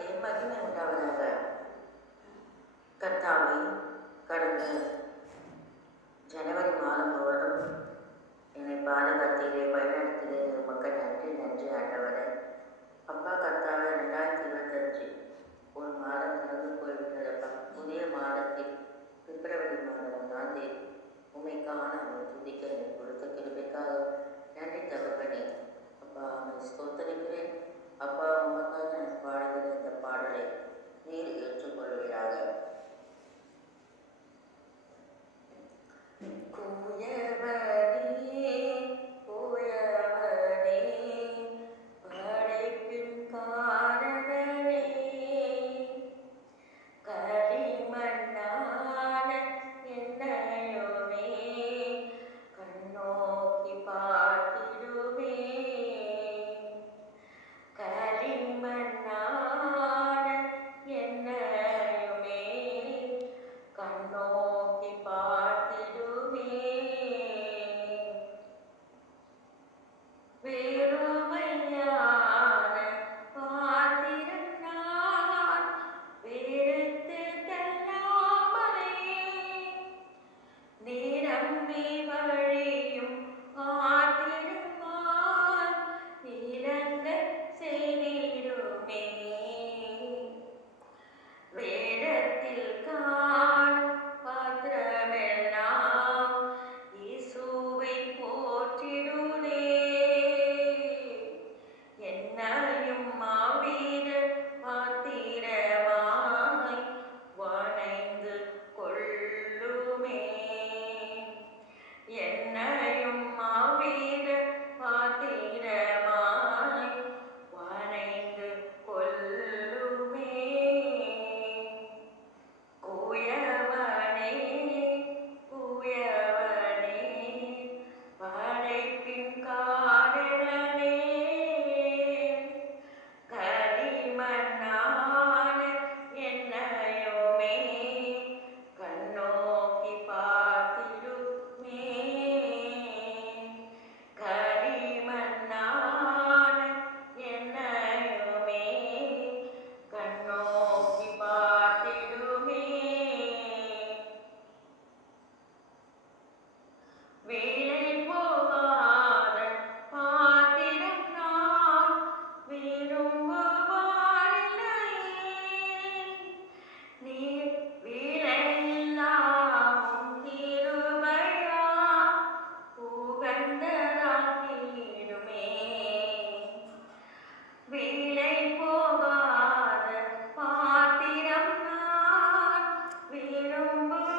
நாமத்திற்கே மகிமை உண்டாவதாக. கர்த்தாவே, கடந்த ஜனவரி மாதம் முழுவதும் என்னை பாதுகாத்தீரே, வழிநடத்திலே. மக்கள் நன்றி நன்றி ஆண்டவரே. அப்பா கர்த்தாவே, 2025 ஒரு மாதம் நடந்து போய்விட்டதப்பா. புதிய மாதத்தில் பிப்ரவரி மாதம் 1ஆம் தேதி உண்மைக்கான அவர் துதிக்க எனக்கு கொடுத்த கிருபைக்காக நன்றி தகப்பனே. அப்பா உண்மை ஸ்தோத்தரிக்கிறேன். அப்பா உமக்காக நான் பாடுகிற இந்த பாடலை நீர் ஏற்றுக்கொள்வீராக. கூயவனே கூயவனே படைப்பின் காரணனே, களிமண்ணான என்னையுமே கண்ணோக்கி பார்த்திடுவே. களிமண்ணான என்னையுமே கண்ணோக்கி பார்த்திடுவே. வெறுமையான பாத்திரம் நான் வெறுத்து தள்ளாமலே, நிரம்பி வழியும் பாத்திரமாய் நிரங்க செய்திடுமே. வேதத்தில் காணும் பாத்திரமெல்லாம் இயேசுவை போற்றிடுதே. என்னையும் மாவீர பாத்திரமாய் வணைந்து கொள்ளுமே. என்னையும் மாவீர பாத்திரமாய் வணைந்து கொள்ளுமே. கூயவனே கூயவனே படைப்பின் காரணனே, களிமண்ணான என்னையுமே கண்ணோக்கி பார்த்திடுமே. களிமண்ணான என்னையுமே கண்ணோக்கி பார்த்திடுமே. வேலை போகாத பாத்திரம் நான் விரும்புவாரில்லையே, நீர் விலையில்லாவும் கிருபையா உகந்ததாக்கிடுமே. விலை போகாத பாத்திரம் நான் விரும்புவாரில்லையே,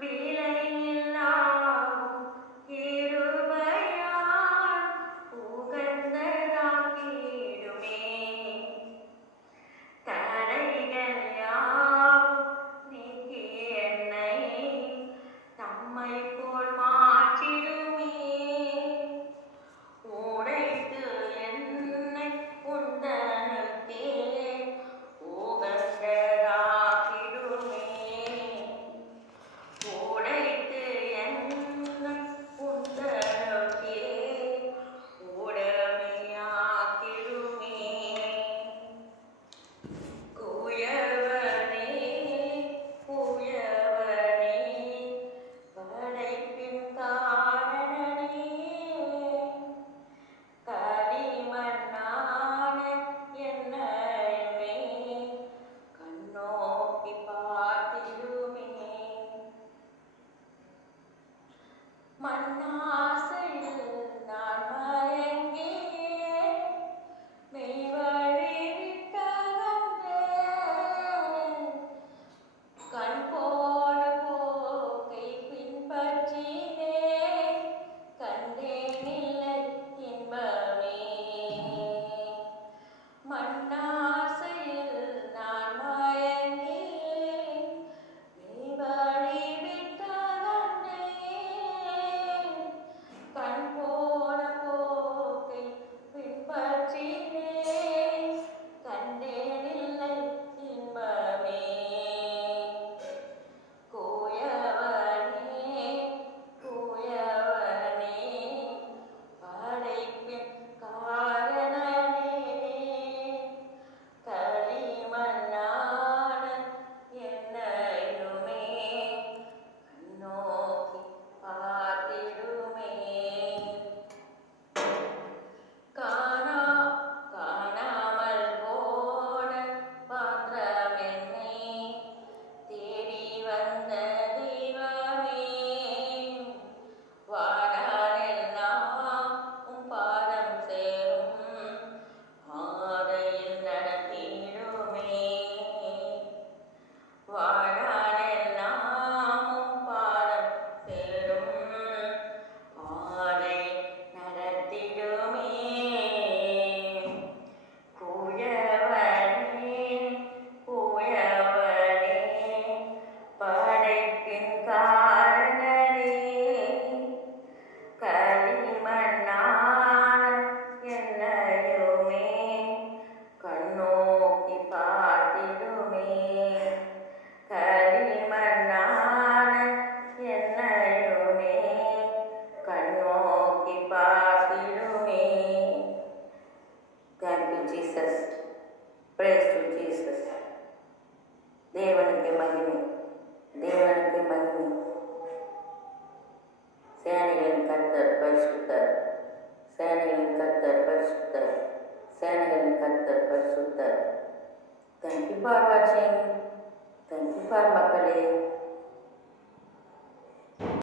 விலையில்லாவும் கிருபையால் உகந்ததாக்கிடுமே. தடைகள் யாவும் நீக்கி என்னை தம்மை போல் மாற்றிடுமே. ஜீசஸ். தேவனுக்கு மகிமை, தேவனுக்கு மகிமை. சேனைகளின் கர்த்தர் பரிசுத்தர், சேனைகளின் கர்த்தர் பரிசுத்தர், சேனைகளின் கர்த்தர் பரிசுத்தர். Thank you for watching. Thank you for மக்களே.